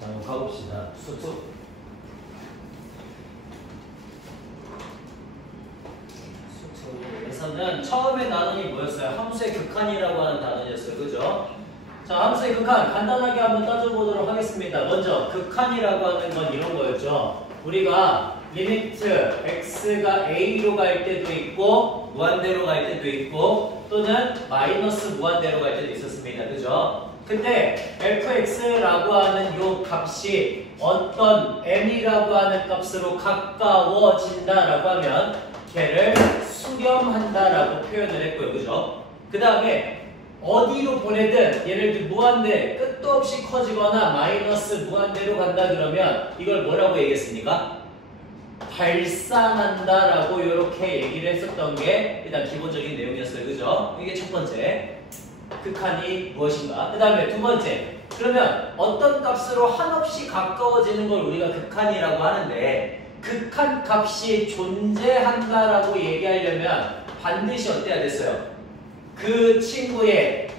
자, 한번 가봅시다. 수투. 수투에서는 처음에 단원이 뭐였어요? 함수의 극한이라고 하는 단원이었어요. 그죠? 자, 함수의 극한 간단하게 한번 따져보도록 하겠습니다. 먼저 극한이라고 하는 건 이런 거였죠. 우리가 리미트 x가 a로 갈 때도 있고 무한대로 갈 때도 있고 또는 마이너스 무한대로 갈 때도 있었습니다. 그죠? 근데 fx라고 하는 요 값이 어떤 m이라고 하는 값으로 가까워진다라고 하면 걔를 수렴한다라고 표현을 했고요. 그죠? 그 다음에 어디로 보내든 예를 들어 무한대 끝도 없이 커지거나 마이너스 무한대로 간다 그러면 이걸 뭐라고 얘기했습니까? 발산한다라고 이렇게 얘기를 했었던 게 일단 기본적인 내용이었어요. 그죠? 이게 첫 번째. 극한이 무엇인가? 그 다음에 두 번째. 그러면 어떤 값으로 한없이 가까워지는 걸 우리가 극한이라고 하는데 극한 값이 존재한다라고 얘기하려면 반드시 어때야 됐어요? 그 친구의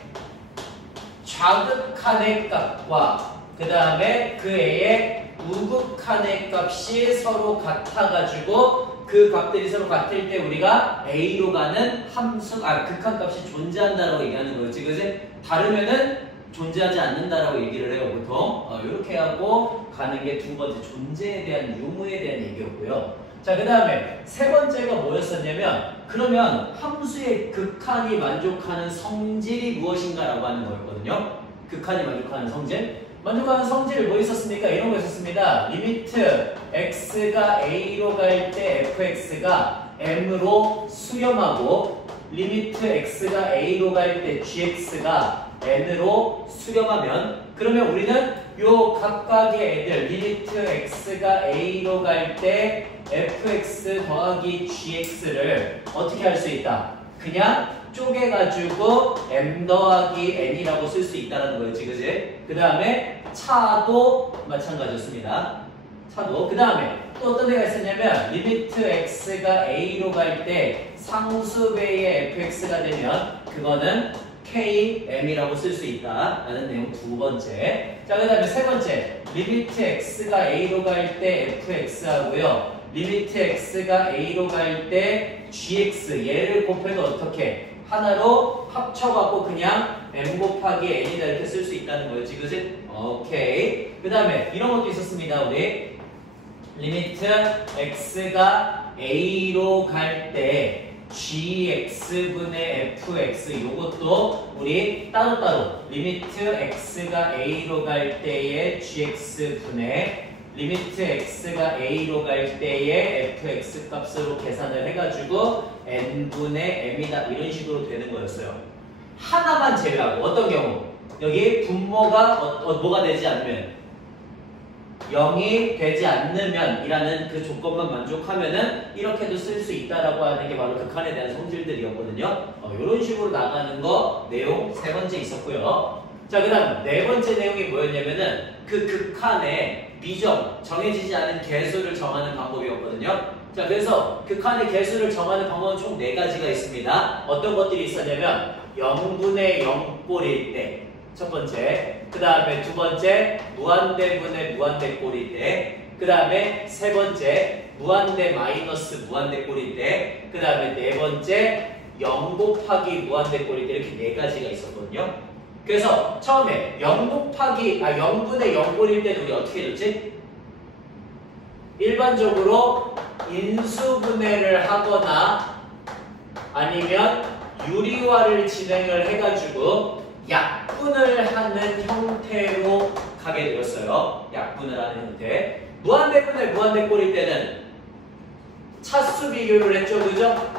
좌극한의 값과 그 다음에 그 애의 우극한의 값이 서로 같아가지고 그 값들이 서로 같을 때 우리가 A로 가는 함수, 극한 값이 존재한다라고 얘기하는 거였지. 그지? 다르면은 존재하지 않는다라고 얘기를 해요, 보통. 이렇게 하고 가는 게 두 번째 존재에 대한 유무에 대한 얘기였고요. 자, 그 다음에 세 번째가 뭐였었냐면 그러면 함수의 극한이 만족하는 성질이 무엇인가라고 하는 거였거든요. 극한이 만족하는 성질. 만족하는 성질이 뭐 있었습니까? 이런 거 있었습니다. 리미트 x가 a로 갈 때 fx가 m으로 수렴하고 리미트 x가 a로 갈 때 gx가 n으로 수렴하면 그러면 우리는 요 각각의 애들 리미트 x가 a로 갈 때 fx 더하기 gx를 어떻게 할 수 있다? 그냥 쪼개가지고 m 더하기 n이라고 쓸 수 있다는 거였지, 그지? 그 다음에 차도 마찬가지였습니다. 차도. 그 다음에 또 어떤 데가 있었냐면 리미트 x가 a로 갈 때 상수배의 fx가 되면 그거는 km이라고 쓸 수 있다라는 내용 두 번째. 자, 그 다음에 세 번째. 리미트 x가 a로 갈 때 fx하고요. 리미트 x가 a로 갈 때 gx 얘를 곱해도 어떻게? 하나로 합쳐갖고 그냥 m 곱하기 n이다 이렇게 쓸 수 있다는 거였지, 그지? 오케이. 그 다음에 이런 것도 있었습니다, 우리. 리미트 x가 a로 갈 때 gx분의 fx 요것도 우리 따로따로 리미트 x가 a로 갈 때의 gx분의 리미트 x가 a로 갈 때의 fx 값으로 계산을 해가지고 n분의 m이다 이런 식으로 되는 거였어요. 하나만 제외하고 어떤 경우? 여기 분모가 뭐가 되지 않으면 0이 되지 않으면 이라는 그 조건만 만족하면은 이렇게도 쓸 수 있다라고 하는 게 바로 극한에 대한 성질들이었거든요. 이런 식으로 나가는 거 내용 세 번째 있었고요. 자, 그 다음 네 번째 내용이 뭐였냐면은 그 극한의 미정, 정해지지 않은 개수를 정하는 방법이었거든요. 자, 그래서 극한의 개수를 정하는 방법은 총 4가지가 있습니다. 어떤 것들이 있었냐면 0분의 0꼴일 때 첫 번째, 그 다음에 두 번째 무한대분의 무한대꼴일 때, 그 다음에 세 번째 무한대 마이너스 무한대꼴일 때, 그 다음에 네 번째 0 곱하기 무한대꼴일 때 이렇게 4가지가 있었거든요. 그래서 처음에 0 곱하기 0분의 0꼴일 때는 우리 어떻게 해줬지? 일반적으로 인수분해를 하거나 아니면 유리화를 진행을 해가지고 약분을 하는 형태로 가게 되었어요. 약분을 하는 형태. 무한대분의 무한대꼴일 때는 차수 비교를 했죠, 그죠?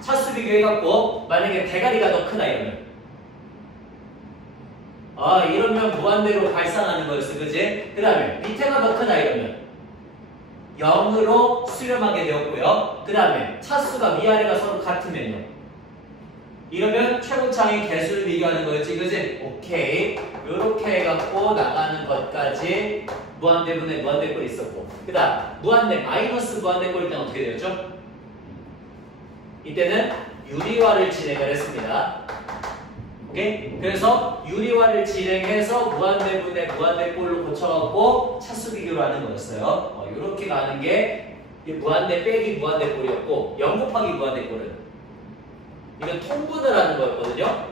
차수 비교해갖고 만약에 대가리가 더 크다 이러면 이러면 무한대로 발산하는 거였어, 그지? 그 다음에 밑에가 더 크다 이러면 0으로 수렴하게 되었고요. 그 다음에 차수가 위아래가 서로 같으면요. 이러면 최고차의 개수를 비교하는 거였지, 그지? 오케이. 요렇게 해갖고 나가는 것까지 무한대분의 무한대꼴이 있었고, 그 다음 무한대 마이너스 무한대꼴일 때는 어떻게 되었죠? 이때는 유리화를 진행을 했습니다. 오케이? 그래서 유리화를 진행해서 무한대분의 무한대꼴로 고쳐갖고 차수 비교를 하는 거였어요. 이렇게 가는 게 무한대 빼기 무한대꼴이었고 0 곱하기 무한대꼴은 이건 통분을 하는 거였거든요.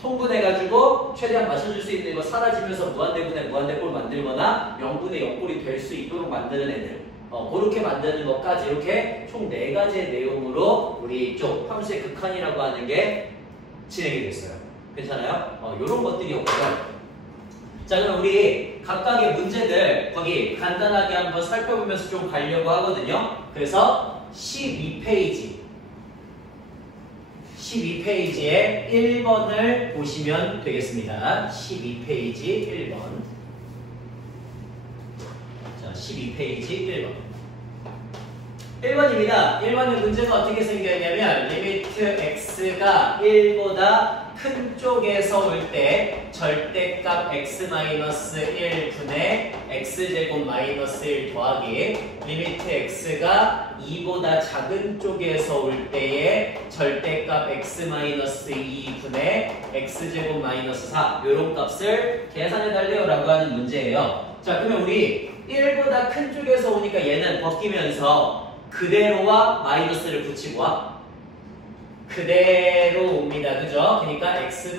통분해가지고 최대한 맞춰줄 수 있는 거 사라지면서 무한대분의 무한대꼴 만들거나 0분의 0꼴이 될 수 있도록 만드는 애들. 그렇게 만드는 것까지 이렇게 총 4가지의 내용으로 우리 이쪽 함수의 극한이라고 하는 게 진행이 됐어요. 괜찮아요? 이런 것들이었고요. 자, 그럼 우리 각각의 문제들 거기 간단하게 한번 살펴보면서 좀 가려고 하거든요. 그래서 12페이지에 1번을 보시면 되겠습니다. 12페이지 1번. 자, 12페이지 1번. 1번입니다. 1번의 문제가 어떻게 생겼냐면 리미트 x가 1보다 큰 쪽에서 올 때 절대값 x-1 분의 x제곱 마이너스 1 더하기 리미트 x가 2보다 작은 쪽에서 올 때의 절대값 x-2 분의 x제곱 마이너스 4 이런 값을 계산해 달래요 라고 하는 문제예요. 자, 그러면 우리 1보다 큰 쪽에서 오니까 얘는 벗기면서 그대로와 마이너스를 붙이고 와. 그대로 옵니다. 그죠? 그러니까 x-1,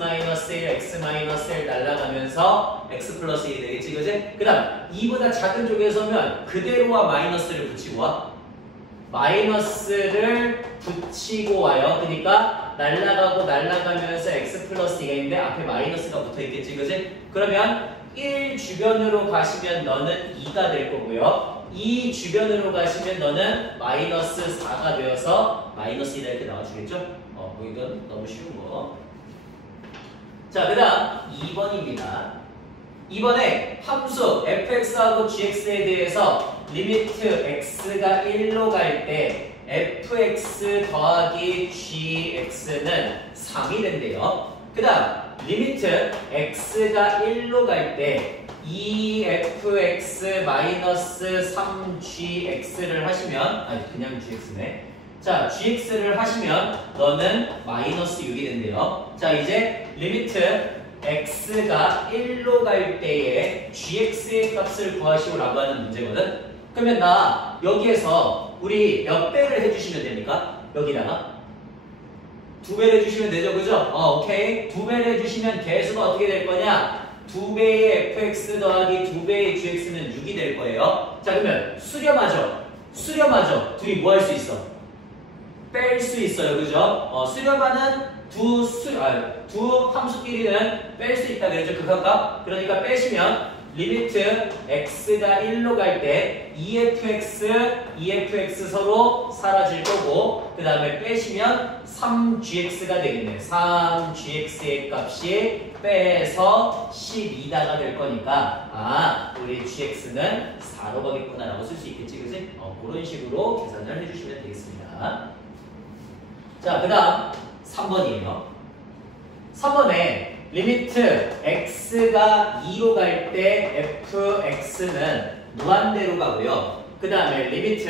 x-1 날아가면서 x 플러스 1이 되겠지. 그지? 그 다음 2보다 작은 쪽에서 오면 그대로와 마이너스를 붙이고 와. 마이너스를 붙이고 와요. 그러니까 날아가고 날아가면서 x 플러스 2가 있는데 앞에 마이너스가 붙어 있겠지. 그지? 그러면 1 주변으로 가시면 너는 2가 될 거고요. 2 주변으로 가시면 너는 마이너스 4가 되어서 마이너스 2다 이렇게 나와주겠죠? 뭐 이건 너무 쉬운 거. 자, 그 다음 2번입니다. 이번에 함수 fx하고 gx에 대해서 리미트 x가 1로 갈 때 fx 더하기 gx는 3이 된대요. 그 다음 리미트 x가 1로 갈 때 2fx 마이너스 3gx를 하시면 아니 그냥 gx네. 자, gx를 하시면 너는 마이너스 6이 된대요. 자, 이제 리미트 x가 1로 갈 때의 gx의 값을 구하시오라고 하는 문제거든. 그러면 나 여기에서 우리 몇 배를 해주시면 됩니까? 여기다가 2배를 해주시면 되죠, 그죠? 오케이. 2배를 해주시면 개수가 어떻게 될 거냐? 2배의 fx 더하기 2배의 gx는 6이 될 거예요. 자, 그러면 수렴하죠. 둘이 뭐 할 수 있어? 뺄 수 있어요, 그죠? 수렴하는 두 함수끼리는 뺄 수 있다 그랬죠, 극한값. 그러니까 빼시면 리미트 x가 1로 갈 때 2fx 서로 사라질 거고 그 다음에 빼시면 3gx가 되겠네. 3gx의 값이 빼서 12다가 될 거니까 우리 gx는 4로 가겠구나 라고 쓸 수 있겠지, 그치? 그런 식으로 계산을 해주시면 되겠습니다. 자, 그 다음 3번이에요. 3번에 리미트 x가 2로 갈 때 fx는 무한대로 가고요. 그 다음에 리미트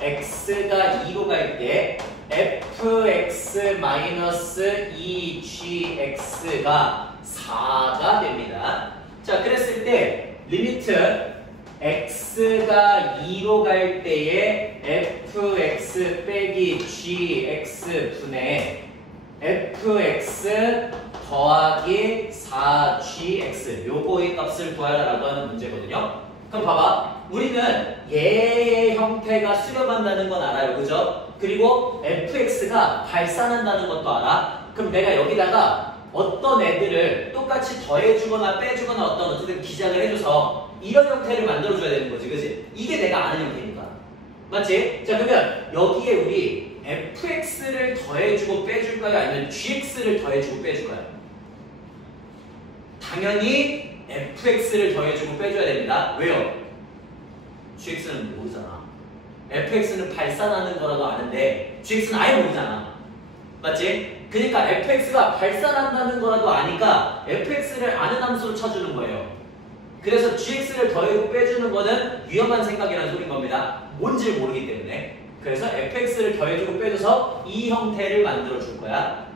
x가 2로 갈 때 fx-2gx가 4가 됩니다. 자, 그랬을 때 리미트 x가 2로 갈 때의 fx 빼기 gx 분의 fx 더하기 4gx 요거의 값을 구하라라고 하는 문제거든요. 그럼 봐봐. 우리는 얘의 형태가 수렴한다는 건 알아요. 그죠? 그리고 fx가 발산한다는 것도 알아. 그럼 내가 여기다가 어떤 애들을 똑같이 더해주거나 빼주거나 어떻게든 기장을 해줘서 이런 형태를 만들어줘야 되는 거지. 그치? 이게 내가 아는 형태니까. 맞지? 자, 그러면 여기에 우리 fx를 더해주고 빼줄까요? 아니면 gx를 더해주고 빼줄까요? 당연히 fx를 더해주고 빼줘야 됩니다. 왜요? gx는 모르잖아. fx는 발산하는 거라도 아는데 gx는 아예 모르잖아. 맞지? 그러니까 fx가 발산한다는 거라도 아니까 fx를 아는 함수로 쳐주는 거예요. 그래서 gx를 더해주고 빼주는 거는 위험한 생각이라는 소리인 겁니다. 뭔지를 모르기 때문에. 그래서 fx를 더해주고 빼줘서 이 형태를 만들어 줄 거야.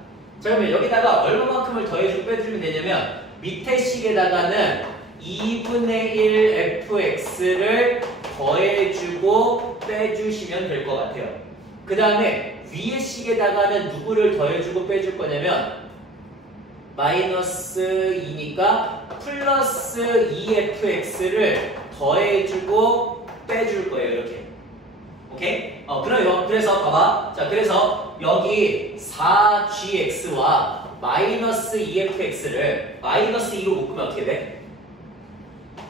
자, 그러면 여기다가 얼마만큼을 더해주고 빼주면 되냐면 밑에 식에다가는 2분의 1 fx를 더해주고 빼주시면 될 것 같아요. 그 다음에 위에 식에다가는 누구를 더해주고 빼줄 거냐면 마이너스 2니까 플러스 2fx를 더해주고 빼줄 거예요. 이렇게. 오케이? 그래서 봐봐. 자, 그래서 여기 4gx와 마이너스 2fx를 마이너스 2로 묶으면 어떻게 돼?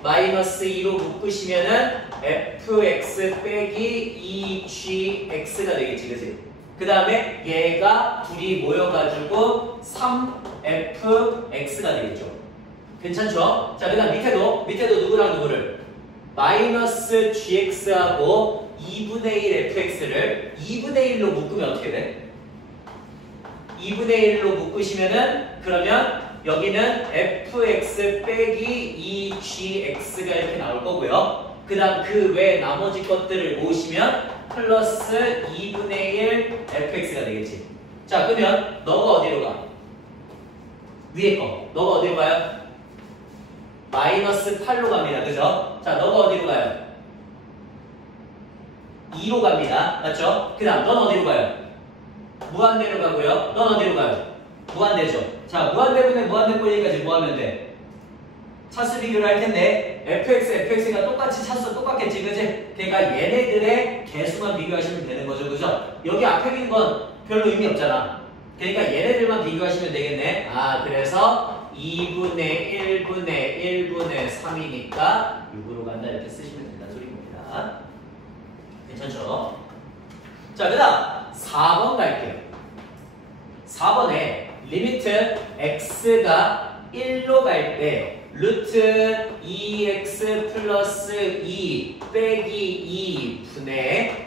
마이너스 2로 묶으시면은 fx 빼기 2gx가 되겠지, 그치? 그 다음에 얘가 둘이 모여가지고 3fx가 되겠죠. 괜찮죠? 자, 그 다음 밑에도 누구랑 누구를? 마이너스 gx하고 2분의 1 fx를 2분의 1로 묶으면 어떻게 돼? 2분의 1로 묶으시면은 그러면 여기는 fx 빼기 2gx가 이렇게 나올 거고요. 그 다음 그 외 나머지 것들을 모으시면 플러스 2분의 1 fx가 되겠지. 자, 그러면 너가 어디로 가? 위에 거. 너가 어디로 가요? 마이너스 8로 갑니다. 그죠? 자, 너가 어디로 가요? 2로 갑니다. 맞죠? 그 다음 넌 어디로 가요? 무한대로 가고요. 넌 어디로 가요? 무한대죠. 자, 무한대분의 무한대꼴이니까 뭐 하면 돼? 차수 비교를 할 텐데 fx가 똑같이 차수가 똑같겠지, 그치? 그러니까 얘네들의 개수만 비교하시면 되는 거죠, 그죠? 여기 앞에 있는 건 별로 의미 없잖아. 그러니까 얘네들만 비교하시면 되겠네. 아, 그래서 2분의 1분의 3이니까 6으로 간다 이렇게 쓰시면 된다는 소리입니다. 괜찮죠? 자, 그 다음 4번 갈게요. 4번에 리미트 x가 1로 갈 때 루트 2x 플러스 2 빼기 2분의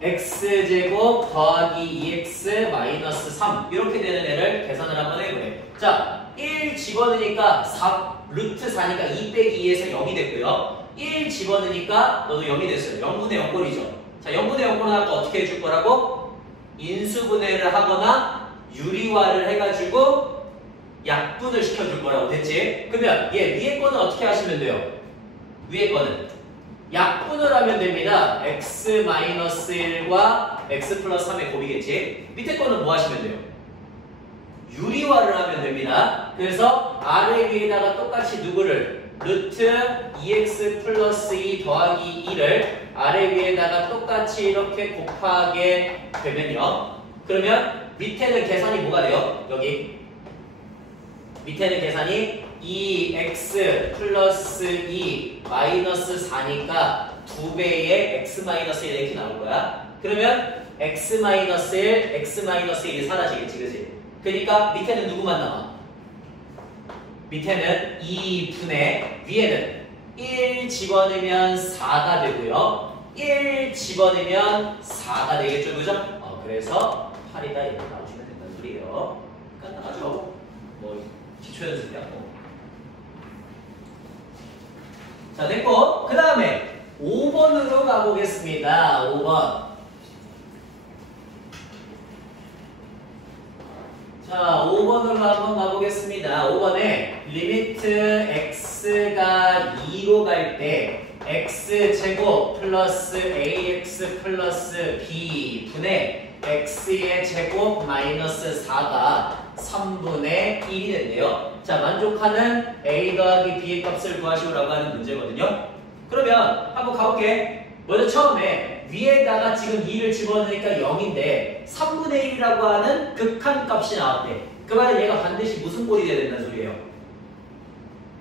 x제곱 더하기 2x 마이너스 3 이렇게 되는 애를 계산을 한번 해보래. 자, 1 집어넣으니까 4, 루트 4니까 2 빼기 2에서 0이 됐고요. 1 집어넣으니까 너도 0이 됐어요. 0분의 0꼴이죠. 자, 0분의 0꼴은 아까 어떻게 해줄 거라고? 인수분해를 하거나 유리화를 해가지고 약분을 시켜줄 거라고 됐지? 그러면 얘 위에 거는 어떻게 하시면 돼요? 위에 거는 약분을 하면 됩니다. x-1과 x 플러스 3의 곱이겠지? 밑에 거는 뭐 하시면 돼요? 유리화를 하면 됩니다. 그래서 아래 위에다가 똑같이 누구를? 루트 2x 플러스 2 더하기 2를 아래 위에다가 똑같이 이렇게 곱하게 되면요. 그러면 밑에는 계산이 뭐가 돼요? 여기 밑에는 계산이 2x 플러스 2 마이너스 4니까 2배의 x 마이너스 1 이렇게 나올 거야. 그러면 x 마이너스 1, x 마이너스 1이 사라지겠지, 그치? 그러니까 밑에는 누구만 남아? 밑에는 2분의 위에는 1 집어넣으면 4가 되고요. 1 집어넣으면 4가 되겠죠, 그죠? 그래서 8이다 이렇게 나오시면 된다는 소리예요. 간단하죠? 뭐 기초 연습이야. 자, 됐고 그 다음에 5번으로 가보겠습니다. 5번. 자, 5번으로 한번 가보겠습니다. 5번에 리미트 x가 2로 갈 때 x제곱 플러스 ax 플러스 b 분의 x의 제곱 마이너스 4가 3분의 1이 된대요. 자, 만족하는 a 더하기 b의 값을 구하시오라고 하는 문제거든요. 그러면 한번 가볼게. 먼저 처음에 위에다가 지금 2를 집어넣으니까 0인데 3분의 1이라고 하는 극한값이 나왔대. 그 말은 얘가 반드시 무슨 꼴이 돼야 된다는 소리예요?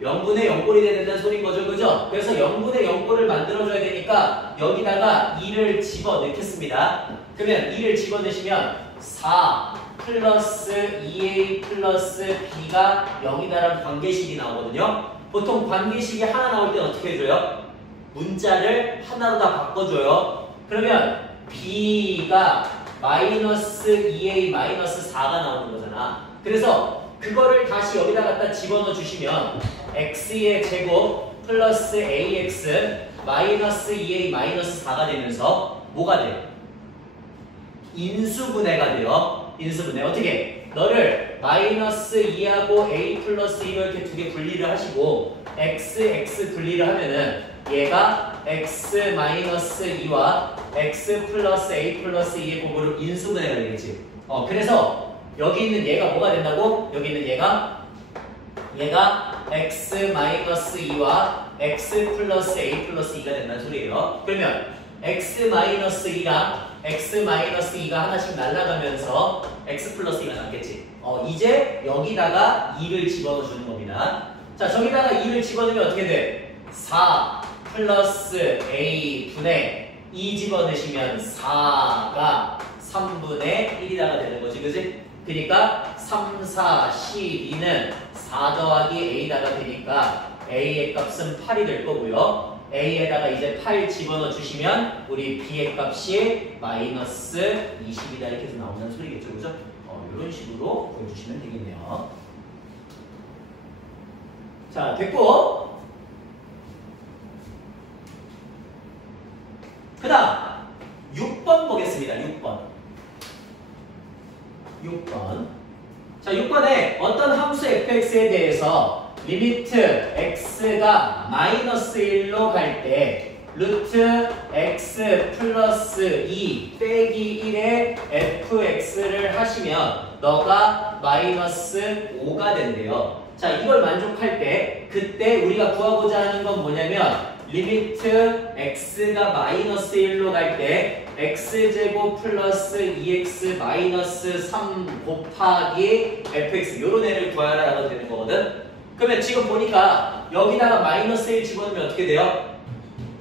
0분의 0꼴이 돼야 된다는 소리인 거죠, 그죠? 그래서 0분의 0꼴을 만들어줘야 되니까 여기다가 2를 집어넣겠습니다. 그러면 2를 집어넣으시면 4 플러스 2a 플러스 b가 0이다라는 관계식이 나오거든요. 보통 관계식이 하나 나올 때는 어떻게 해줘요? 문자를 하나로 다 바꿔줘요. 그러면 b가 마이너스 2a 마이너스 4가 나오는 거잖아. 그래서 그거를 다시 여기다 갖다 집어넣어 주시면 x의 제곱 플러스 ax 마이너스 2a 마이너스 4가 되면서 뭐가 돼요? 인수분해가 돼요. 인수분해. 어떻게? 너를 마이너스 2하고 a 플러스 2로 이렇게 두 개 분리를 하시고 x 분리를 하면은 얘가 x 마이너스 2와 x 플러스 a 플러스 2의 곱으로 인수분해가 되겠지. 그래서 여기 있는 얘가 뭐가 된다고? 여기 있는 얘가 x 마이너스 2와 x 플러스 a 플러스 2가 된다는 소리예요. 그러면 x 마이너스 2랑 x 마이너스 2가 하나씩 날아가면서 x 플러스 2가 남겠지. 이제 여기다가 2를 집어넣어 주는 겁니다. 자, 저기다가 2를 집어넣으면 어떻게 돼? 4 플러스 a 분의 2 집어넣으시면 4가 3분의 1이다가 되는 거지, 그지? 그러니까 3, 4, 12는 4 더하기 a다가 되니까 a의 값은 8이 될 거고요. a에다가 이제 8 집어넣어 주시면 우리 b의 값이 마이너스 20이다 이렇게 해서 나오는 소리겠죠, 그죠? 이런 식으로 보여주시면 되겠네요. 자, 됐고. 그 다음 6번 보겠습니다. 6번. 자, 6번에 어떤 함수 fx에 대해서 리미트 x가 마이너스 1로 갈 때 루트 x 플러스 2 빼기 1의 fx를 하시면 너가 마이너스 5가 된대요. 자, 이걸 만족할 때 그때 우리가 구하고자 하는 건 뭐냐면 리미트 x가 마이너스 1로 갈 때 x제곱 플러스 2x 마이너스 3 곱하기 fx 요런 애를 구하라고 되는 거거든. 그러면 지금 보니까 여기다가 마이너스 1 집어넣으면 어떻게 돼요?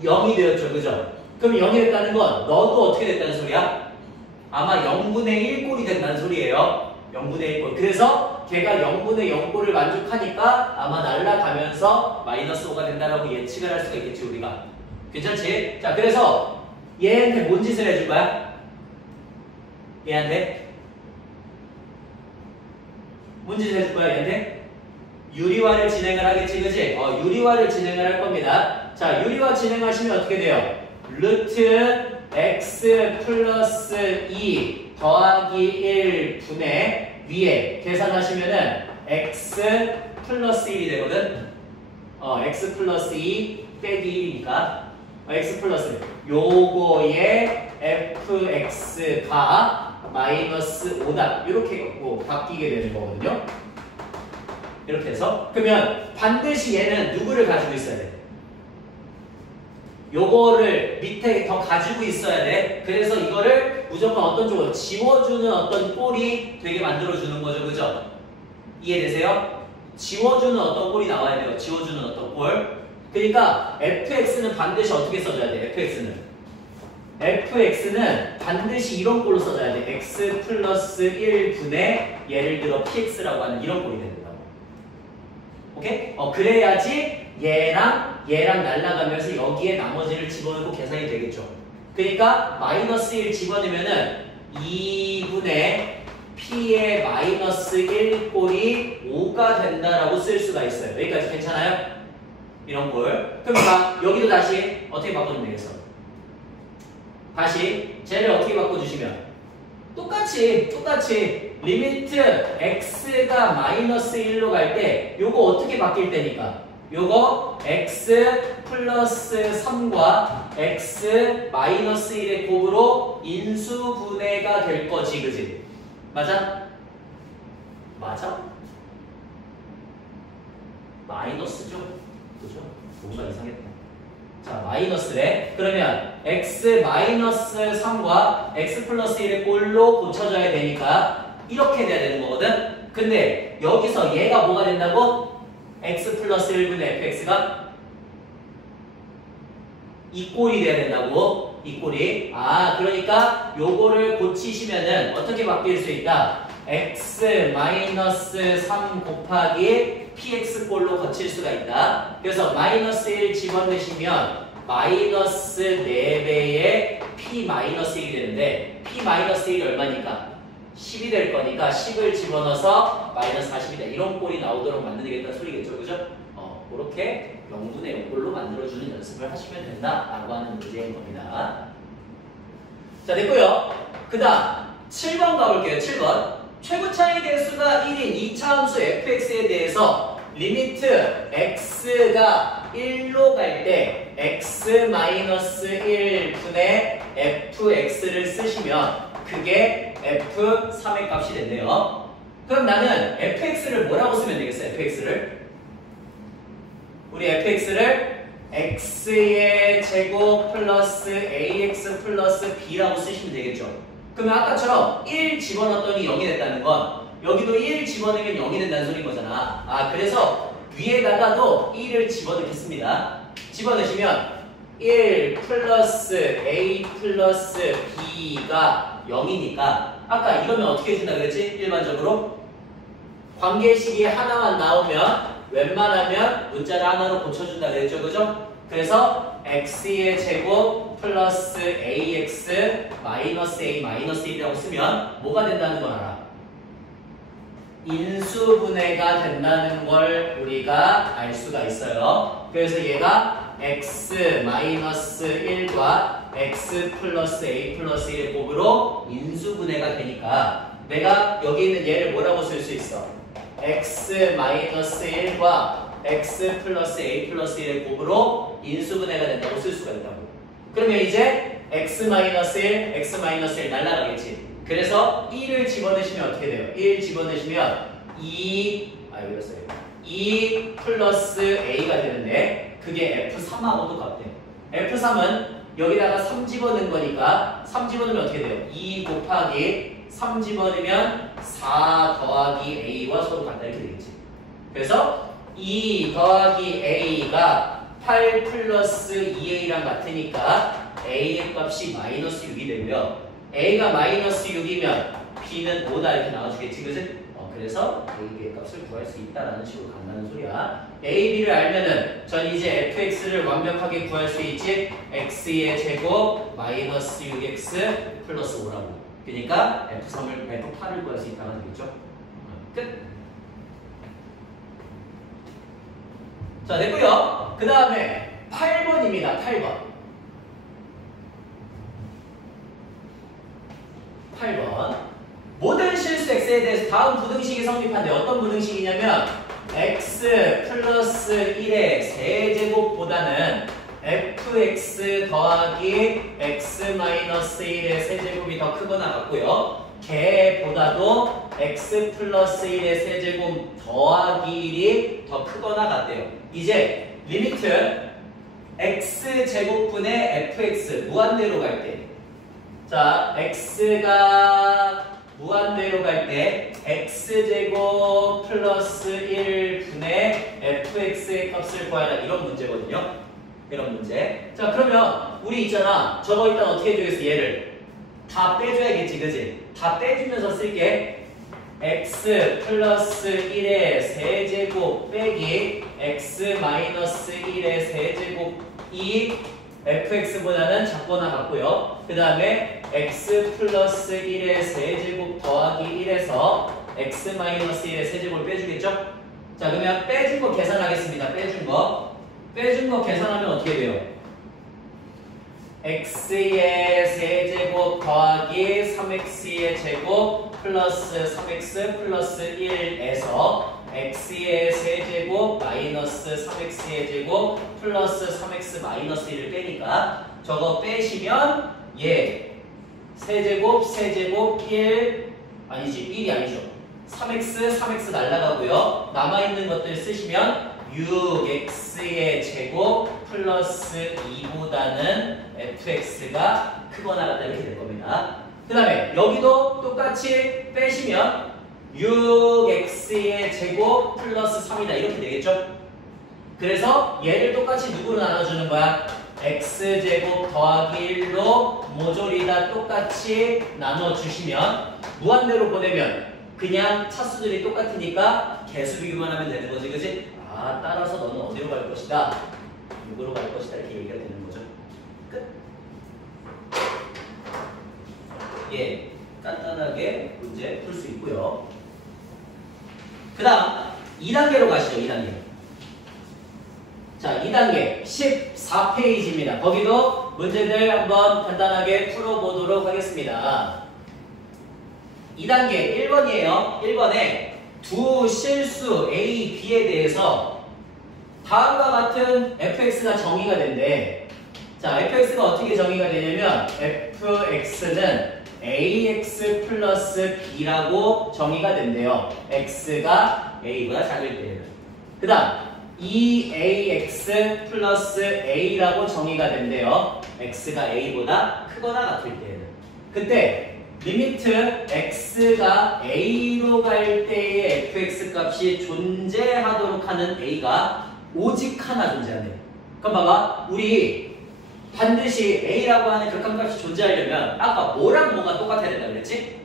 0이 되었죠, 그죠? 그럼 0이 됐다는 건 너도 어떻게 됐다는 소리야? 아마 0분의 1꼴이 된다는 소리예요. 0분의 1꼴. 그래서 걔가 0분의 0꼴을 만족하니까 아마 날아가면서 마이너스 5가 된다라고 예측을 할 수가 있겠지, 우리가. 괜찮지? 자, 그래서 얘한테 뭔 짓을 해줄 거야? 얘한테? 뭔 짓을 해줄 거야, 얘한테? 유리화를 진행을 하겠지, 그지? 유리화를 진행을 할 겁니다. 자, 유리화 진행하시면 어떻게 돼요? 루트 x 플러스 2 더하기 1 분의 위에 계산하시면은 x 플러스 1이 되거든? x 플러스 2 빼기 1이니까 x 플러스 1. 요거의 fx가 마이너스 5다. 이렇게 바뀌게 되는 거거든요. 이렇게 해서 그러면 반드시 얘는 누구를 가지고 있어야 돼? 요거를 밑에 더 가지고 있어야 돼. 그래서 이거를 무조건 어떤 쪽으로 지워주는 어떤 꼴이 되게 만들어주는 거죠, 그죠? 이해되세요? 지워주는 어떤 꼴이 나와야 돼요. 지워주는 어떤 꼴. 그러니까 fx는 반드시 어떻게 써줘야 돼? fx는 반드시 이런 꼴로 써줘야 돼. x 플러스 1분의 예를 들어 px라고 하는 이런 꼴이 된다고. 오케이? 그래야지 얘랑 날아가면서 여기에 나머지를 집어넣고 계산이 되겠죠. 그러니까 마이너스 1 집어넣으면은 2분의 p의 마이너스 1 꼴이 5가 된다라고 쓸 수가 있어요. 여기까지 괜찮아요? 이런 꼴. 그러니까 여기도 다시 어떻게 바꿔주면 되겠어? 다시 쟤를 어떻게 바꿔주시면 똑같이 리미트 x가 마이너스 1로 갈 때 요거 어떻게 바뀔 때니까 요거 x 플러스 3과 x 마이너스 1의 곱으로 인수분해가 될 거지, 그지? 맞아? 마이너스죠? 그죠? 뭔가 이상했다. 자, 마이너스래. 그러면 x 마이너스 3과 x 플러스 1의 꼴로 고쳐져야 되니까 이렇게 돼야 되는 거거든? 근데 여기서 얘가 뭐가 된다고? x 플러스 1분의 fx가 이 꼴이 돼야 된다고? 이 꼴이. 그러니까 요거를 고치시면은 어떻게 바뀔 수 있다? x 마이너스 3 곱하기 px 꼴로 거칠 수가 있다. 그래서 마이너스 1 집어넣으시면 마이너스 4배의 p 마이너스 1이 되는데 p 마이너스 1이 얼마니까? 10이 될 거니까 10을 집어넣어서 마이너스 40이다. 이런 꼴이 나오도록 만들겠다는 소리겠죠, 그죠? 그렇게 0분의 0꼴로 만들어주는 연습을 하시면 된다라고 하는 문제인 겁니다. 자, 됐고요. 그 다음 7번 가볼게요. 7번. 최고 차이 대수가 1인 2차 함수 fx에 대해서 리미트 x가 1로 갈 때 x-1 분의 fx를 쓰시면 그게 f3의 값이 된대요. 그럼 나는 fx를 뭐라고 쓰면 되겠어요? fx를 우리 fx를 x의 제곱 플러스 ax 플러스 b라고 쓰시면 되겠죠. 그러면 아까처럼 1 집어넣었더니 0이 됐다는 건 여기도 1 집어넣으면 0이 된다는 소리인 거잖아. 그래서 위에다가도 1을 집어넣겠습니다. 집어넣으시면 1 플러스 a 플러스 b가 0이니까 아까 이러면 어떻게 해준다 그랬지? 일반적으로 관계식이 하나만 나오면 웬만하면 문자를 하나로 고쳐준다 그랬죠, 그죠? 그래서 x의 제곱 플러스 ax 마이너스 a 마이너스 1이라고 쓰면 뭐가 된다는 걸 알아? 인수분해가 된다는 걸 우리가 알 수가 있어요. 그래서 얘가 x 마이너스 1과 x 플러스 a 플러스 1의 곱으로 인수분해가 되니까 내가 여기 있는 얘를 뭐라고 쓸 수 있어? x 마이너스 1과 x 플러스 a 플러스 1의 곱으로 인수분해가 된다고 쓸 수가 있다고. 그러면 이제 x 마이너스 1, x 마이너스 1 날라가겠지. 그래서 2를 집어넣으시면 어떻게 돼요? 1 집어넣으시면 2 플러스 a가 되는데 그게 f3하고 똑같대. f3은 여기다가 3 집어넣은 거니까 3 집어넣으면 어떻게 돼요? 2 곱하기 3 집어넣으면 4 더하기 a와 서로 같다 이렇게 되겠지. 그래서 2 더하기 a가 8 플러스 2a랑 같으니까 a의 값이 마이너스 6이 되고요. a가 마이너스 6이면 b는 5다 이렇게 나와주겠지, 그지? 그래서 a의 값을 구할 수 있다라는 식으로 간다는 소리야. a, b를 알면은 전 이제 fx를 완벽하게 구할 수 있지. x의 제곱 마이너스 6x 플러스 5라고. 그러니까 f8을 구할 수 있다는 얘기죠. 끝. 자, 됐고요. 그 다음에 8번입니다. 8번. 모든 실수 x에 대해서 다음 부등식이 성립한데 어떤 부등식이냐면 x 플러스 1의 세제곱보다는 fx 더하기 x 마이너스 1의 세제곱이 더 크거나 같고요. 걔보다도 x 플러스 1의 세제곱 더하기 1이 더 크거나 같대요. 이제 리미트 x제곱분의 fx 무한대로 갈 때, 자, x가 무한대로 갈 때 x제곱 플러스 1분의 fx의 값을 구하라 이런 문제거든요. 이런 문제. 자, 그러면 우리 있잖아. 저거 일단 어떻게 해주겠어? 얘를 다 빼줘야겠지, 그지? 다 빼주면서 쓸게. x 플러스 1의 세제곱 빼기 x 마이너스 1의 세제곱이 fx보다는 작거나 같고요. 그 다음에 x 플러스 1의 세제곱 더하기 1에서 x 마이너스 1의 세제곱을 빼주겠죠? 자, 그러면 빼준 거 계산하겠습니다. 빼준 거 계산하면 어떻게 돼요? x의 세제곱 더하기 3x의 제곱 플러스 3x 플러스 1에서 x의 세제곱 마이너스 3x의 제곱 플러스 3x 마이너스 1을 빼니까 저거 빼시면 얘 세제곱 1 아니지 1이 아니죠. 3x 날라가고요. 남아있는 것들 쓰시면 6x의 제곱 플러스 2보다는 fx가 크거나 같다 이렇게 될 겁니다. 그 다음에 여기도 똑같이 빼시면 6x의 제곱 플러스 3이다 이렇게 되겠죠? 그래서 얘를 똑같이 누구로 나눠주는 거야? x제곱 더하기 1로 모조리 다 똑같이 나눠주시면 무한대로 보내면 그냥 차수들이 똑같으니까 개수 비교만 하면 되는 거지, 그지? 아, 따라서 너는 어디로 갈 것이다? 누구로 갈 것이다 이렇게 얘기가 되는 거죠. 끝. 예, 간단하게 문제 풀 수 있고요. 그 다음 2단계로 가시죠. 2단계. 자, 2단계 14페이지입니다. 거기도 문제들 한번 간단하게 풀어보도록 하겠습니다. 2단계 1번이에요. 1번에 두 실수 A, B에 대해서 다음과 같은 fx가 정의가 된대. 자, fx가 어떻게 정의가 되냐면 fx는 ax 플러스 b라고 정의가 된대요. x가 a보다 작을 때는. 그 다음 2ax 플러스 a라고 정의가 된대요. x가 a보다 크거나 같을 때는. 그때 리미트 x가 a로 갈 때의 fx 값이 존재하도록 하는 a가 오직 하나 존재하네. 그럼 봐봐. 우리 반드시 a라고 하는 극한값이 존재하려면 아까 뭐랑 뭐가 똑같아야 된다 그랬지?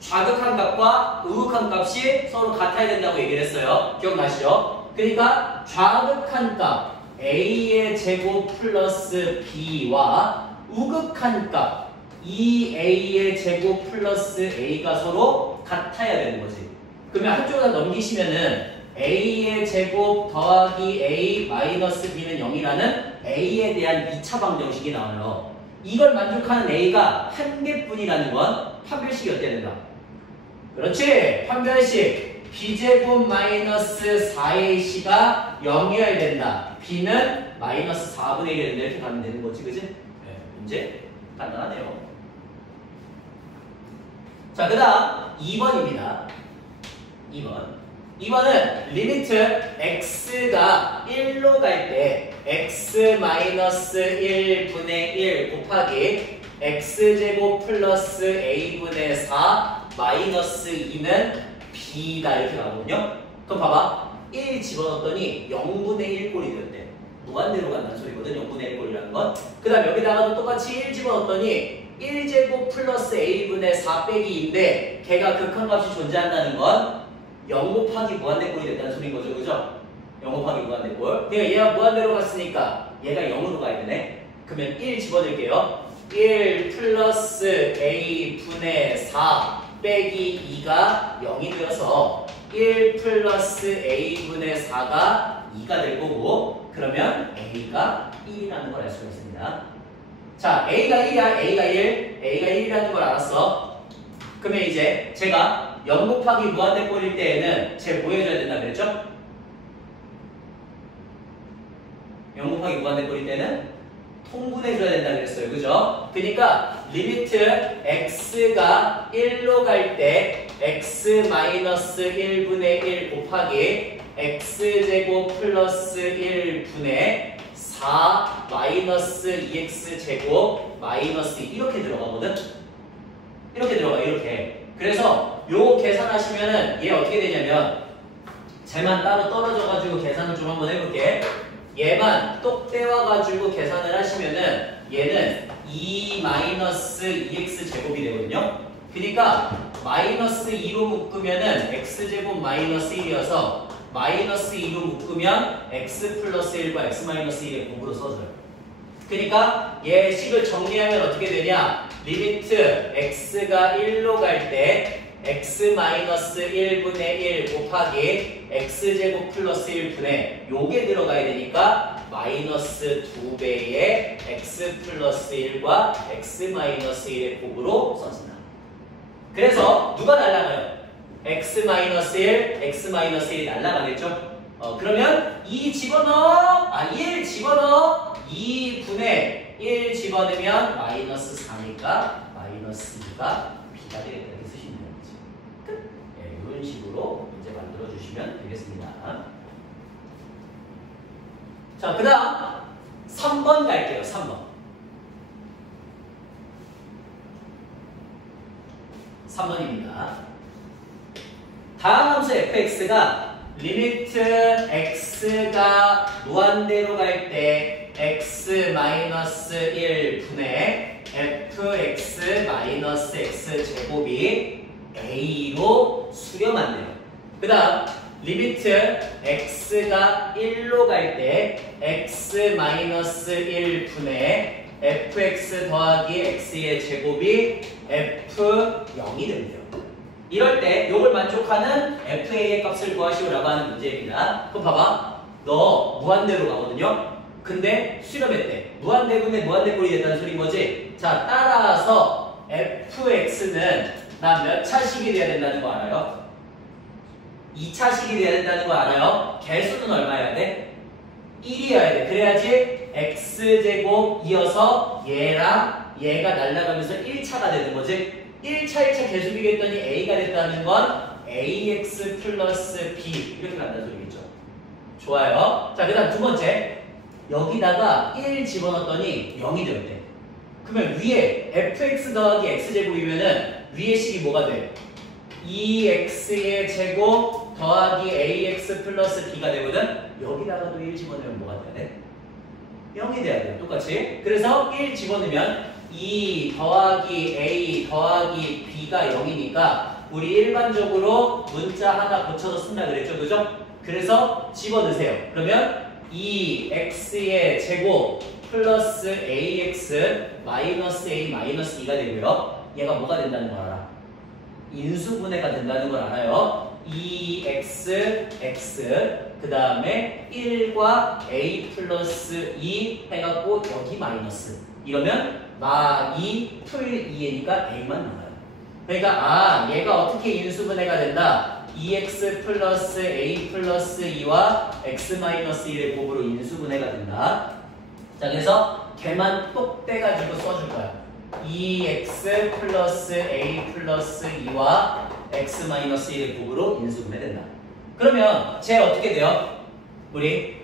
좌극한 값과 우극한 값이 서로 같아야 된다고 얘기를 했어요. 기억나시죠? 그러니까 좌극한 값 a의 제곱 플러스 b와 우극한 값 2a의 제곱 플러스 a가 서로 같아야 되는 거지. 그러면 한쪽에다 넘기시면은 a의 제곱 더하기 a 마이너스 b는 0이라는 a에 대한 2차 방정식이 나와요. 이걸 만족하는 a가 한 개뿐이라는 건 판별식이 어때야 된다? 그렇지! 판별식 b제곱 마이너스 4ac가 0이어야 된다. b는 마이너스 4분의 1이어야 된다. 이렇게 가면 되는 거지, 그지? 네, 문제 간단하네요. 자, 그 다음 2번입니다. 2번은 리미트 x가 1로 갈 때 x-1분의 1 곱하기 x제곱 플러스 a분의 4 마이너스 2는 b다 이렇게 나오거든요. 그럼 봐봐. 1 집어넣었더니 0분의 1 꼴이 되었대. 무한대로 간다는 소리거든. 0분의 1 꼴이라는 건. 그 다음 여기다가도 똑같이 1 집어넣었더니 1제곱 플러스 a분의 4 빼기 2인데 걔가 극한값이 존재한다는 건 0 곱하기 무한대꼴이 된다는 소리인 거죠. 그죠? 0 곱하기 무한대꼴. 그러니까 얘가 무한대로 갔으니까 얘가 0으로 가야 되네. 그러면 1 집어넣을게요. 1 플러스 a분의 4 빼기 2가 0이 되어서 1 플러스 a분의 4가 2가 될 거고 그러면 a가 1이라는 걸 알 수가 있습니다. 자, a가 1이야. a가 1. a가 1이라는 걸 알았어. 그러면 이제 제가 0 곱하기 무한대꼴일 때에는 쟤 뭐 해줘야 된다 그랬죠? 0 곱하기 무한대꼴일 때는 통분해줘야 된다 그랬어요. 그죠? 그러니까 리미트 x가 1로 갈 때 x-1분의 1 곱하기 x제곱 플러스 1분의 4 마이너스 2x제곱 마이너스 2 이렇게 들어가거든? 이렇게 들어가. 이렇게. 그래서 요거 계산하시면은 얘 어떻게 되냐면 쟤만 따로 떨어져가지고 계산을 좀 한번 해볼게. 얘만 똑 떼와가지고 계산을 하시면은 얘는 2-2x 제곱이 되거든요. 그러니까 마이너스 2로 묶으면은 x제곱 마이너스 1이어서 마이너스 2로 묶으면 x 플러스 1과 x 마이너스 1의 곱으로 써줘요. 그러니까 얘 식을 정리하면 어떻게 되냐? 리미트 x가 1로 갈 때 x-1분의 1 곱하기 x제곱 플러스 1분의 요게 들어가야 되니까 마이너스 2배의 x 플러스 1과 x 마이너스 1의 곱으로 써진다. 그래서 누가 날아가요? x-1, x-1이 날아가겠죠? 그러면 2 집어넣어! 1 집어넣어! 2분의 1 집어넣으면 마이너스 4니까 마이너스 2가 b가 되겠다. 이렇게 쓰시면 되는 거지. 끝! 네, 이런 식으로 문제 만들어주시면 되겠습니다. 자, 그 다음 3번 갈게요. 3번. 3번입니다. 다음 함수 fx가 리미트 x가 무한대로 갈 때 x-1분의 fx-x 제곱이 a로 수렴한대요. 그 다음 리미트 x가 1로 갈 때 x-1분의 fx 더하기 x의 제곱이 f0이 된대요. 이럴 때 이걸 만족하는 fa의 값을 구하시오라고 하는 문제입니다. 그럼 봐봐. 너 무한대로 가거든요. 근데 수렴했대. 무한대분의 무한대꼴이 된다는 소리인 거지. 자, 따라서 fx는 나 몇 차식이 돼야 된다는 거 알아요? 2차식이 돼야 된다는 거 알아요? 개수는 얼마여야 돼? 1이어야 돼. 그래야지 x제곱 이어서 얘랑 얘가 날아가면서 1차가 되는 거지. 1차 개수 비교했더니 a가 됐다는 건 ax 플러스 b 이렇게 간다는 소리겠죠. 좋아요. 자, 그 다음 두 번째. 여기다가 1 집어넣었더니 0이 되었대. 그러면 위에 fx 더하기 x제곱이면은 위에 식이 뭐가 돼? 2x의 제곱 더하기 ax 플러스 b가 되거든? 여기다가도 1 집어넣으면 뭐가 돼야 돼? 0이 돼야 돼. 똑같이. 그래서 1 집어넣으면 2 더하기 a 더하기 b가 0이니까 우리 일반적으로 문자 하나 고쳐서 쓴다 그랬죠? 그죠? 그래서 집어넣으세요. 그러면 2x의 제곱 플러스 ax 마이너스 a 마이너스 2가 되고요. 얘가 뭐가 된다는 걸 알아? 인수분해가 된다는 걸 알아요. 2x, x, 그 다음에 1과 a 플러스 2 해갖고 여기 마이너스. 이러면 마2 풀 2니까 a만 남아요. 그러니까 얘가 어떻게 인수분해가 된다? 2x 플러스 a 플러스 2와 x 마이너스 1의 곱으로 인수분해가 된다. 자, 그래서 걔만 똑 떼가지고 써줄 거야. 2x 플러스 a 플러스 2와 x 마이너스 1의 곱으로 인수분해된다. 그러면 쟤 어떻게 돼요? 우리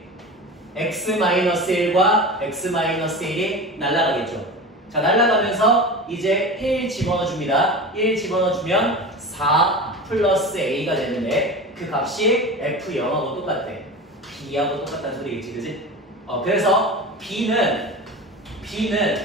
x 마이너스 1과 x 마이너스 1이 날아가겠죠. 자, 날아가면서 이제 1 집어넣어줍니다. 1 집어넣어주면 4 플러스 a가 되는데 그 값이 f0하고 똑같대. b하고 똑같다는 소리겠지, 그지? 그래서 b는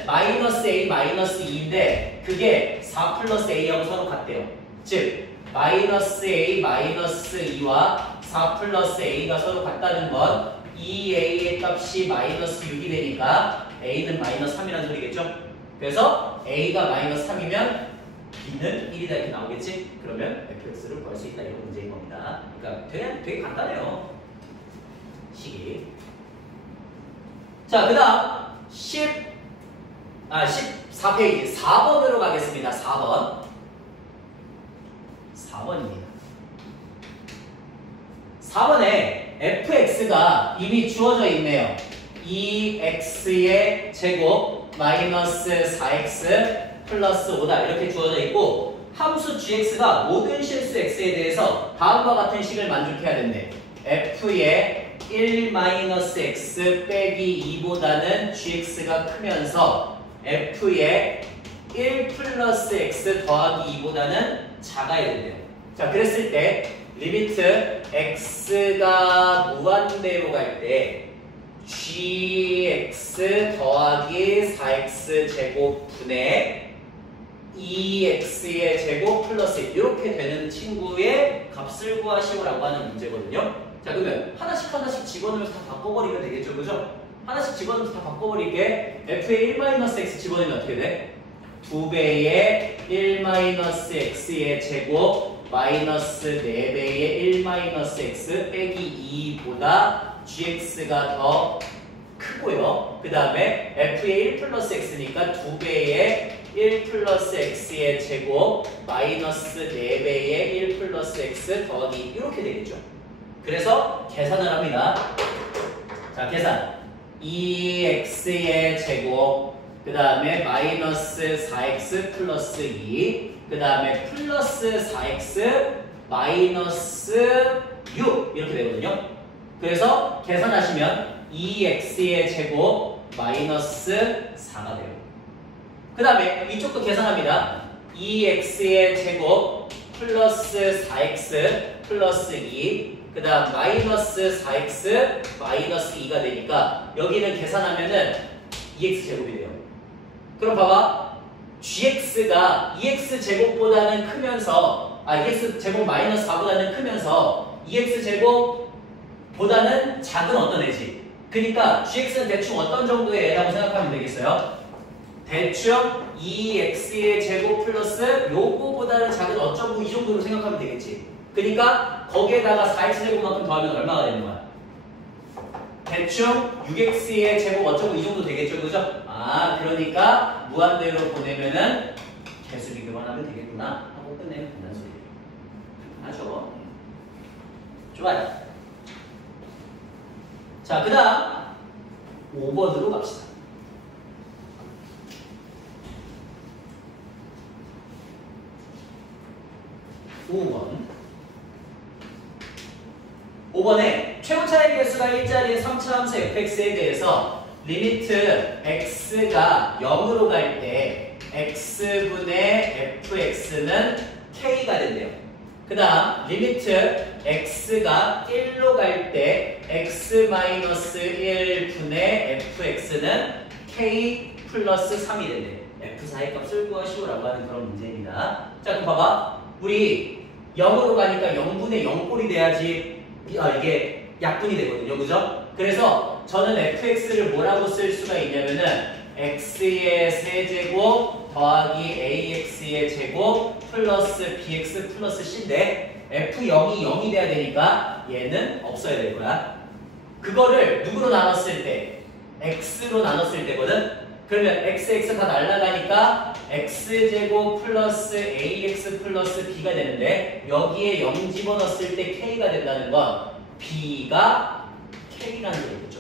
마이너스 a 마이너스 2인데 그게 4 플러스 a하고 서로 같대요. 즉 마이너스 a 마이너스 2와 4 플러스 a가 서로 같다는 건 2a의 값이 마이너스 6이 되니까 a는 마이너스 3이라는 소리겠죠? 그래서 a가 마이너스 3이면 b는 1이다 이렇게 나오겠지? 그러면 fx를 구할 수 있다 이런 문제인 겁니다. 그러니까 되게 간단해요. 식이. 자, 그 다음 14페이지 4번으로 가겠습니다. 4번입니다. 4번에 fx가 이미 주어져 있네요. 2x의 제곱 마이너스 4x 플러스 5다 이렇게 주어져 있고 함수 gx가 모든 실수 x에 대해서 다음과 같은 식을 만족해야 된대. f의 1-x 빼기 2보다는 gx가 크면서 f의 1 플러스 x 더하기 2보다는 작아야 된대요. 자, 그랬을 때 리미트 x가 무한대로 갈 때 gx 더하기 4x 제곱 분의 2x의 제곱 플러스 1 이렇게 되는 친구의 값을 구하시오라고 하는 문제거든요. 자, 그러면 하나씩 집어넣으면서 다 바꿔버리면 되겠죠, 그죠? 하나씩 집어넣으면서 다 바꿔버리게 f의 1-x 집어넣으면 어떻게 돼? 2배의 1-x의 제곱 마이너스 4배의 1-x 빼기 2보다 gx가 더 크고요. 그 다음에 f의 1 플러스 x니까 2배의 1 플러스 x의 제곱 마이너스 4배의 1 플러스 x 더하기 이렇게 되겠죠. 그래서 계산을 합니다. 자, 계산 2x의 제곱 그 다음에 마이너스 4x 플러스 2 그 다음에 플러스 4x 마이너스 6 이렇게 되거든요. 그래서 계산하시면 2x의 제곱 마이너스 4가 돼요. 그 다음에 이쪽도 계산합니다. 2x의 제곱 플러스 4x 플러스 2 그 다음 마이너스 4x 마이너스 2가 되니까 여기는 계산하면은 2x 제곱이 돼요. 그럼 봐봐. gx가 2x 제곱보다는 크면서 EX 제곱 마이너스 4보다는 크면서 EX 제곱보다는 작은 어떤 애지. 그러니까 gx는 대충 어떤 정도의 애라고 생각하면 되겠어요? 대충 2x의 제곱 플러스 요거보다는 작은 어쩌고 이 정도로 생각하면 되겠지. 그러니까 거기에다가 4x 제곱만큼 더하면 얼마가 되는 거야? 대충 6x의 제곱 어쩌고 이 정도 되겠죠, 그죠? 그러니까 무한대로 보내면은 개수 비교만 하면 되겠구나 하고 하고 끝내면 된다는 소리예요. 간단하죠? 좋아요. 자, 그 다음 5번으로 갑시다. 5번에 최고차의 개수가 1자리의 3차 함수 fx에 대해서 리미트 x가 0으로 갈 때 x분의 fx는 k가 된대요. 그 다음 리미트 x가 1로 갈 때 x-1분의 fx는 k 플러스 3이 된대요. f4의 값을 구하시오라고 하는 그런 문제입니다. 자, 그럼 봐봐. 우리 0으로 가니까 0분의 0꼴이 돼야지 이게 약분이 되거든요. 그죠? 그래서 저는 fx를 뭐라고 쓸 수가 있냐면은 x의 세제곱 더하기 ax의 제곱 플러스 bx 플러스 c인데 f0이 0이 돼야 되니까 얘는 없어야 될 거야. 그거를 누구로 나눴을 때? x로 나눴을 때거든? 그러면 x 다 날라가니까 x제곱 플러스 ax 플러스 b가 되는데 여기에 0 집어넣었을 때 k가 된다는 건 b가 k라는 거겠죠.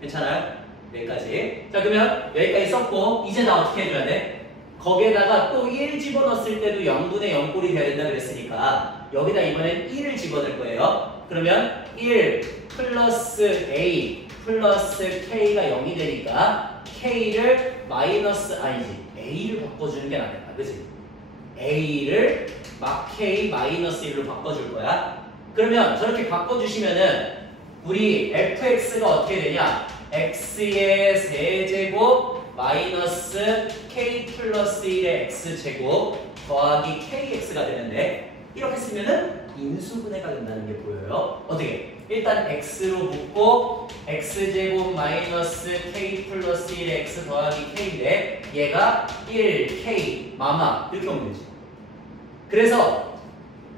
괜찮아요? 여기까지. 자, 그러면 여기까지 썼고 이제 나 어떻게 해줘야 돼? 거기에다가 또 1 집어넣었을 때도 0분의 0꼴이 돼야 된다 그랬으니까 여기다 이번엔 1을 집어넣을 거예요. 그러면 1 플러스 a 플러스 k가 0이 되니까 k를 마이너스 아니지 a를 바꿔주는 게 낫겠다. 그치? a를 k 마이너스 1로 바꿔줄 거야. 그러면 저렇게 바꿔주시면은 우리 fx가 어떻게 되냐? x의 세제곱 마이너스 k 플러스 1의 x제곱 더하기 kx가 되는데 이렇게 쓰면은 인수분해가 된다는 게 보여요. 어떻게? 일단 x로 묶고 x제곱 마이너스 k 플러스 1의 x 더하기 k인데 얘가 1k 마마 이렇게 오면 되지. 그래서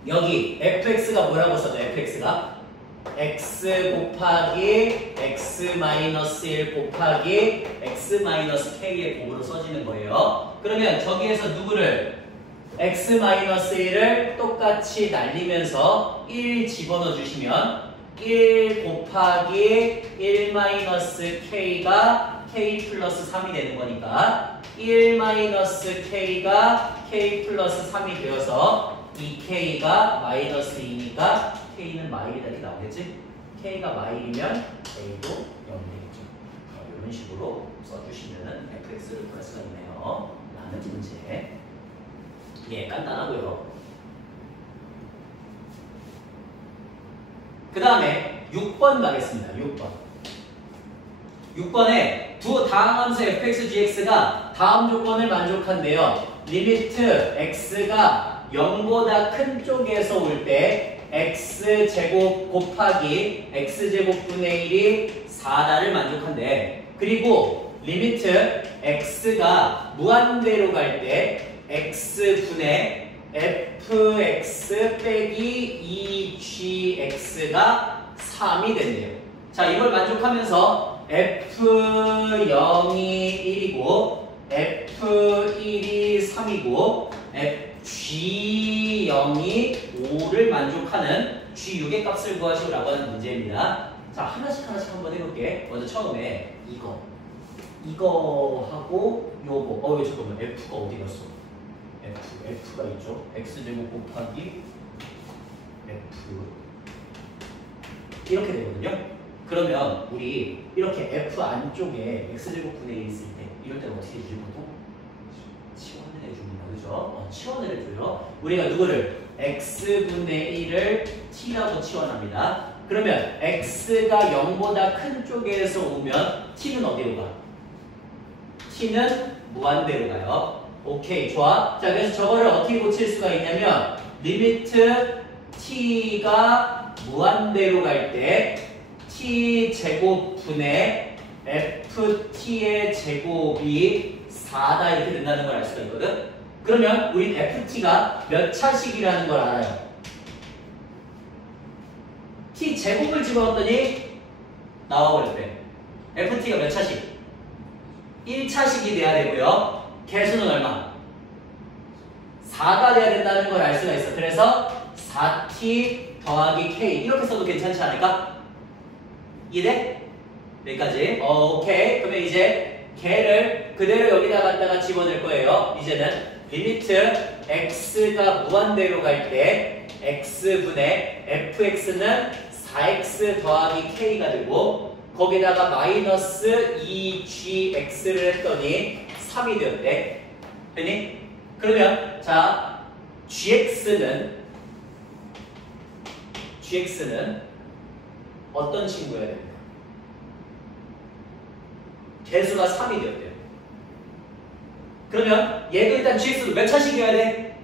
여기 fx가 뭐라고 써져? fx가 x 곱하기 x 마이너스 1 곱하기 x 마이너스 k의 곱으로 써지는 거예요. 그러면 저기에서 누구를 x 마이너스 1을 똑같이 날리면서 1 집어넣어 주시면 1 곱하기 1 마이너스 k가 k 플러스 3이 되는 거니까 1 마이너스 k가 k 플러스 3이 되어서 2k가 마이너스 2니까 k는 마일이다 이렇게 나오겠지? k가 마일이면 a도 0이 되겠죠. 이런 식으로 써주시면 fx를 구할 수가 있네요. 라는 문제. 예, 간단하고요. 그 다음에 6번 가겠습니다. 6번에 두 다항 함수 fx, gx가 다음 조건을 만족한대요. 리미트 x가 0보다 큰 쪽에서 올 때 x제곱 곱하기 x제곱분의 1이 4다를 만족한대. 그리고 리미트 x가 무한대로 갈 때 x분의 fx 빼기 2gx가 3이 된대요. 자, 이걸 만족하면서 f0이 1이고 f1이 3이고 g0이 5를 만족하는 g6의 값을 구하시오라고 하는 문제입니다. 자, 하나씩 한번 해볼게. 먼저 처음에 이거 하고 요거. 잠깐만, f가 어디 갔어? f가 있죠. x제곱 곱하기 f 이렇게 되거든요. 그러면 우리 이렇게 f 안쪽에 x제곱분의 1 있을 때 이럴 때는 어떻게 해주지 보통? 치환을 해줍니다. 그죠? 치환을 해줘요. 우리가 누구를? x분의 1을 t라고 치환합니다. 그러면 x가 0보다 큰 쪽에서 오면 t는 어디로 가? t는 무한대로 가요. 오케이, 좋아. 자, 그래서 저거를 어떻게 고칠 수가 있냐면 리미트 t가 무한대로 갈 때 t 제곱분의 ft의 제곱이 4다 이렇게 된다는 걸 알 수가 있거든. 그러면 우린 ft가 몇 차식이라는 걸 알아요. t 제곱을 집어넣었더니 나와버렸대. ft가 몇 차식? 1차식이 돼야 되고요. 개수는 얼마? 4가 돼야 된다는 걸 알 수가 있어. 그래서 4t 더하기 k 이렇게 써도 괜찮지 않을까? 이해돼? 여기까지. 오케이. 그러면 이제 걔를 그대로 여기다 갖다가 집어넣을 거예요. 이제는 리미트 x가 무한대로 갈 때 x분의 fx는 4x 더하기 k가 되고 거기다가 마이너스 2gx를 했더니 3이 되었대. 되니? 그러면 자 gx는 어떤 친구여야 됩니까? 개수가 3이 되었대요. 그러면 얘도 일단 gx도 몇 차식이어야 돼?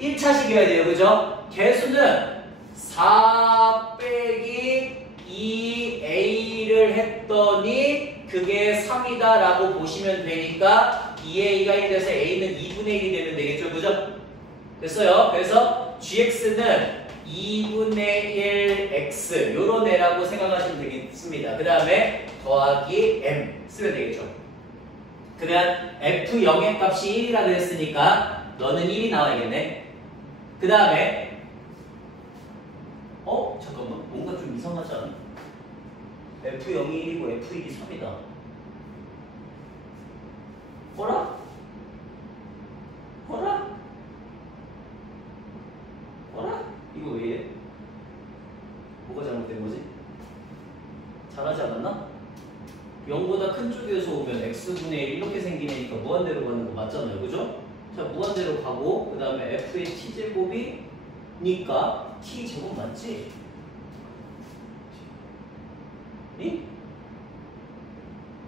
1차식이어야 돼요. 그죠? 개수는 4 빼기 2a를 했더니 그게 3이다 라고 보시면 되니까 2a가 1이 돼서 a는 2분의 1이 되면 되겠죠. 그죠? 됐어요. 그래서 gx는 2분의 1 x 요런 애라고 생각하시면 되겠습니다. 그 다음에 더하기 m 쓰면 되겠죠. 그러면 f0의 값이 1이라 그랬으니까 너는 1이 나와야겠네. 그 다음에 잠깐만 뭔가 좀 이상하지 않아? f0이 1이고 f1이 3이다. 뭐라? 이거 왜 이래? 뭐가 잘못된 거지? 잘하지 않았나? 0보다 큰 쪽에서 오면 x분의 1 이렇게 생기니까 무한대로 가는 거 맞잖아요. 그죠? 자, 무한대로 가고 그 다음에 f의 t제곱이니까 t제곱 맞지? 이?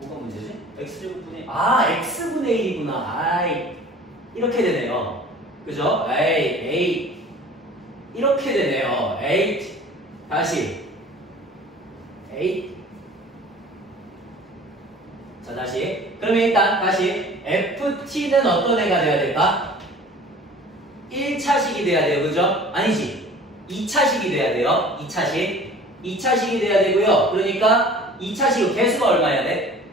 뭐가 문제지? x제곱분의 x분의 1이구나. 아이 이렇게 되네요. 그죠? 에이 이렇게 되네요. 8 다시 8 자 다시 그러면 일단 다시 ft는 어떤 애가 돼야 될까? 1차식이 돼야 돼요. 그죠? 아니지 2차식이 돼야 돼요. 2차식이 돼야 되고요. 그러니까 2차식 개수가 얼마야 돼?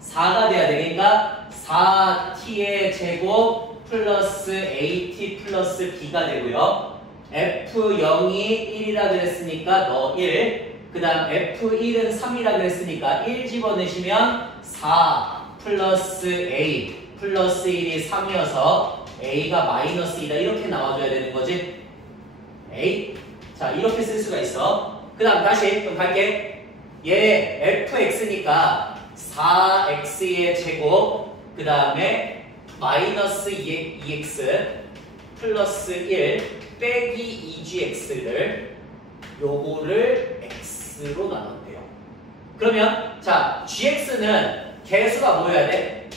4가 돼야 되니까 4t의 제곱 플러스 at 플러스 b가 되고요. f0이 1이라 그랬으니까 너 1. 그 다음 f1은 3이라 그랬으니까 1 집어넣으시면 4 플러스 a 플러스 1이 3이어서 a가 마이너스 2다 이렇게 나와줘야 되는 거지. a 자 이렇게 쓸 수가 있어. 그 다음 다시 좀 갈게. 얘 fx니까 4x의 제곱 그 다음에 마이너스 2x 플러스 1 빼기 2gx를 요거를 x로 나눴대요. 그러면 자 gx는 개수가 뭐여야 돼?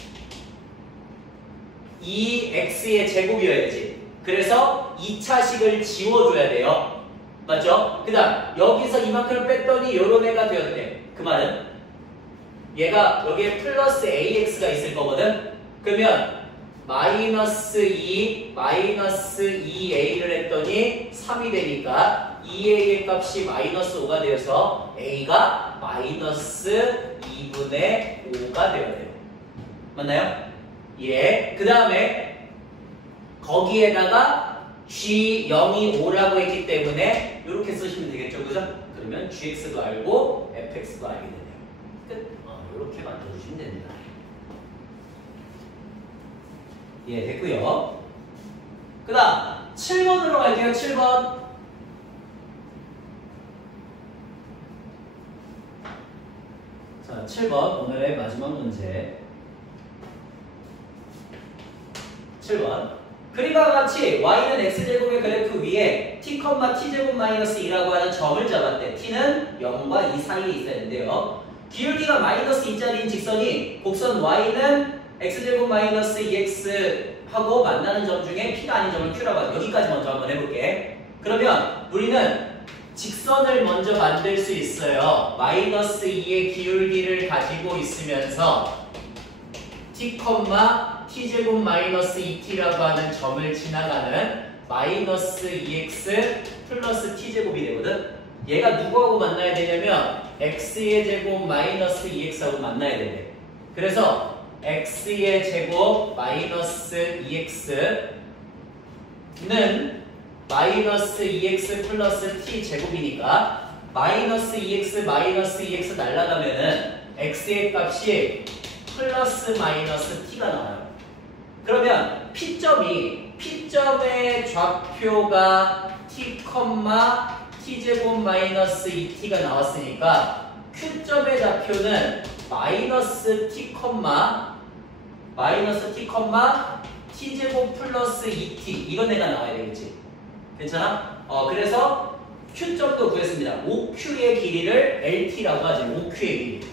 2x의 제곱이어야지. 그래서 2차식을 지워줘야 돼요. 맞죠? 그 다음 여기서 이만큼을 뺐더니 요런 애가 되었대. 그 말은 얘가 여기에 플러스 ax가 있을 거거든. 그러면 마이너스 2a를 했더니 3이 되니까 2a의 값이 마이너스 5가 되어서 a가 마이너스 2분의 5가 되어야 돼요. 맞나요? 예. 그 다음에 거기에다가 g0이 5라고 했기 때문에 이렇게 쓰시면 되겠죠. 그죠? 그러면 gx도 알고 fx도 알게 되네요. 끝. 이렇게 만들어주시면 됩니다. 예, 됐고요. 그 다음 7번으로 갈게요. 7번. 자, 7번 오늘의 마지막 문제. 7번. 그림과 같이 y는 x제곱의 그래프 위에 t, t제곱 마이너스 2라고 하는 점을 잡았대. t는 0과 2 사이에 있어야 되는데요. 기울기가 마이너스 2짜리인 직선이 곡선 y는 x제곱 마이너스 2x하고 만나는 점 중에 p가 아닌 점을 q라고 하죠. 여기까지 먼저 한번 해볼게. 그러면 우리는 직선을 먼저 만들 수 있어요. 마이너스 2의 기울기를 가지고 있으면서 t, t제곱 마이너스 2t라고 하는 점을 지나가는 마이너스 2x 플러스 t제곱이 되거든. 얘가 누구하고 만나야 되냐면 x의 제곱 마이너스 2x하고 만나야 되네. 그래서 x의 제곱 마이너스 2x는 마이너스 2x 플러스 t 제곱이니까 마이너스 2x 날라가면은 x의 값이 플러스 마이너스 t가 나와요. 그러면 P점의 좌표가 t, t제곱 마이너스 2t가 나왔으니까 Q점의 좌표는 마이너스 t, t제곱 플러스 2t 이런 애가 나와야 되겠지. 괜찮아? 그래서 Q점도 구했습니다. OQ의 길이를 LT라고 하지. OQ의 길이.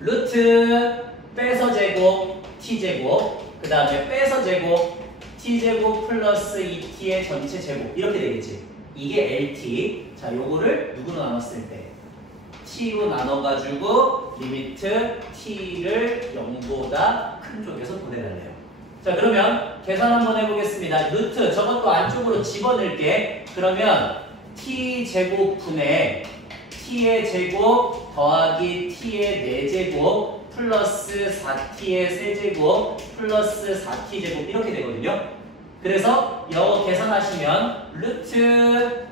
루트 빼서 제곱 t제곱 그 다음에 빼서 제곱 t제곱 플러스 2t의 전체 제곱 이렇게 되겠지. 이게 LT. 자, 요거를 누구로 나눴을 때? t로 나눠가지고 리미트 t를 0보다 큰 쪽에서 보내달래요. 자, 그러면 계산 한번 해보겠습니다. 루트 저것도 안쪽으로 집어넣을게. 그러면 t제곱분의 t의 제곱 더하기 t의 4제곱 플러스 4t의 세제곱 플러스 4t 제곱 이렇게 되거든요. 그래서 이거 계산하시면 루트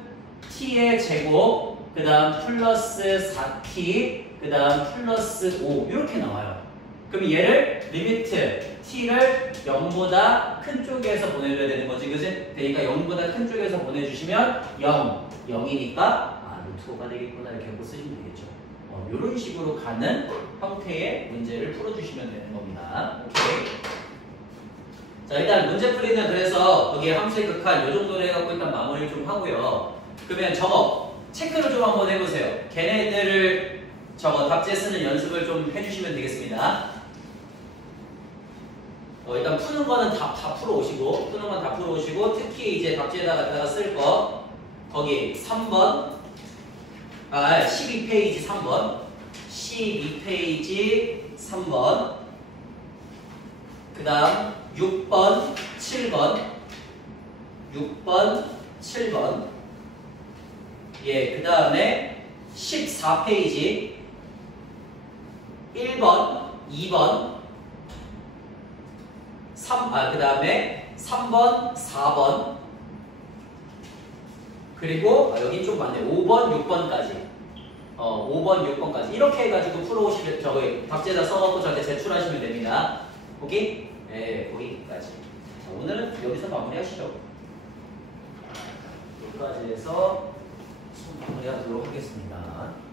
t의 제곱 그 다음 플러스 4t 그 다음 플러스 5 이렇게 나와요. 그럼 얘를 리미트 t를 0보다 큰 쪽에서 보내줘야 되는 거지. 그치? 그러니까 0보다 큰 쪽에서 보내주시면 0이니까 루트 5가 되겠구나 이렇게 하고 쓰시면 되겠죠. 이런 식으로 가는 형태의 문제를 풀어주시면 되는 겁니다. 오케이. 자, 일단 문제 풀이는 그래서 거기에 함수의 극한 이 정도로 해갖고 일단 마무리를 좀 하고요. 그러면 저거 체크를 좀 한번 해보세요. 걔네들을 저거 답지에 쓰는 연습을 좀 해주시면 되겠습니다. 일단 푸는 거는 다 풀어오시고, 특히 이제 답지에다가 쓸 거, 거기 3번, 12페이지 3번, 12페이지 3번, 그 다음 6번, 7번, 예, 그 다음에 14페이지 1번, 2번, 그 다음에 3번, 4번, 그리고 여기 좀 많네. 5번, 6번까지. 5번, 6번까지. 이렇게 해가지고 풀어오시면 저기 답지에다 써갖고 저한테 제출하시면 됩니다. 거기? 네, 거기까지. 자, 오늘은 여기서 마무리하시죠. 여기까지 해서 마무리하도록 하겠습니다.